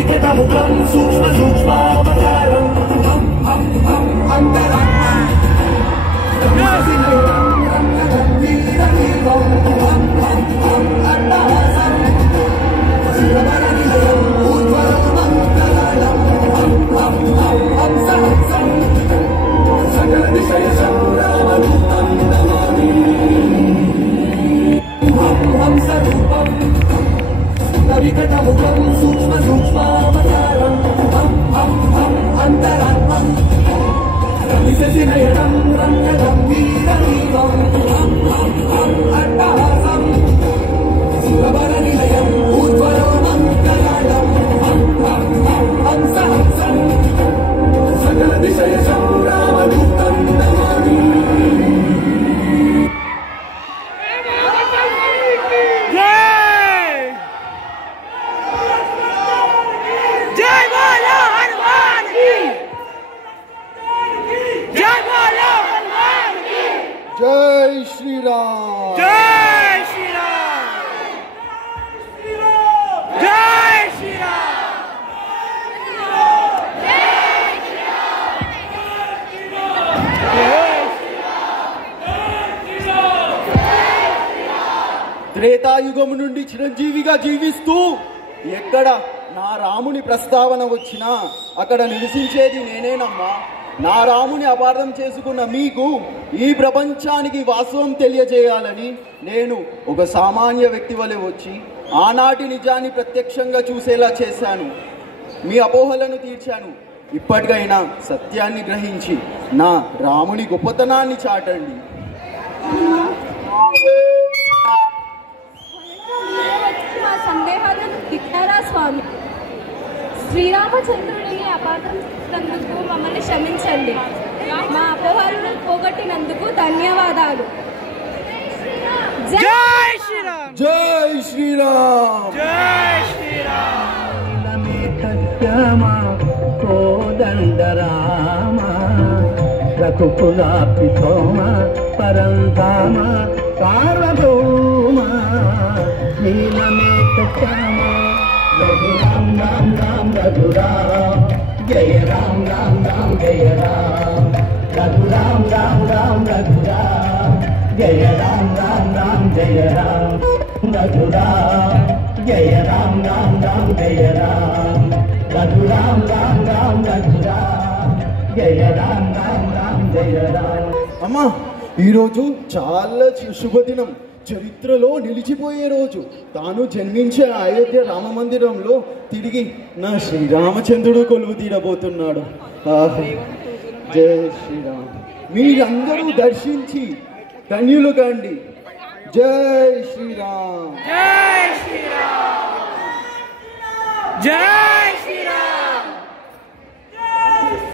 వికటముఖం సూక్ష్మ సూక్ష్మావతారం సకల విషయ సంగ్రామరూపం నమామి హంసరూపం వికటముఖం సూక్ష్మ సూక్ష్మావతారం అంతరాత్మం రవిశశినయనం రంగగంభీరదీపం అట్టహాసం సురవరనిలయం ఊర్ధ్వరోమంతరాళం హంసహంసం సకల విషయ సంగ్రామరూపం నమామి జై శ్రీరామ్ జై శ్రీరామ్ జై శ్రీరామ్ త్రేతాయుగము నుండి చిరంజీవిగా జీవిస్తూ ఎక్కడ నా రాముని ప్రస్తావన వచ్చినా అక్కడ నివసించేది నేనేనమ్మా. నా రాముని అపార్థం చేసుకున్న మీకు ఈ ప్రపంచానికి వాస్తవం తెలియజేయాలని నేను ఒక సామాన్య వ్యక్తి వలె వచ్చి ఆనాటి నిజాన్ని ప్రత్యక్షంగా చూసేలా చేశాను. మీ అపోహలను తీర్చాను. ఇప్పటికైనా సత్యాన్ని గ్రహించి నా రాముని గొప్పతనాన్ని చాటండి. సందేహాలను తిట్టారా స్వామి? శ్రీరామచంద్రుడిని అపార్థించినందుకు మమ్మల్ని క్షమించండి. మా అపోహలను పోగొట్టినందుకు ధన్యవాదాలు. జై శ్రీరామ్ జై శ్రీరామ్ జై శ్రీరామ్ కోదండ రామ రఘుకులాపి సోమ పరంధామ సార్వభౌమ నీలమేఘ శ్యామ రఘురామ్ రామ్ రామ్ రఘురామ్ జయ రామ్ రామ్ రామ్ జయ రామ్ రఘురామ్ రామ్ రామ్ రఘురామ్ జయ రామ్ రామ్ రామ్ జయ రామ్ రఘురామ్ జయ రామ్ రామ్ రామ్ జయ రామ్ రఘురామ్ రామ్ రామ్ రఘురామ్ జయ రామ్ రామ్ రామ్ జయ రామ్. అమ్మా, ఈరోజు చాలా శుభదినం, చరిత్రలో నిలిచిపోయే రోజు. తాను జన్మించే అయోధ్య రామ మందిరంలో తిరిగి నా శ్రీరామచంద్రుడు కొలువు తీరబోతున్నాడు. జై శ్రీరామ్. మీరందరూ దర్శించి ధన్యులు కండి. జై శ్రీరామ్ జై శ్రీరామ్ జై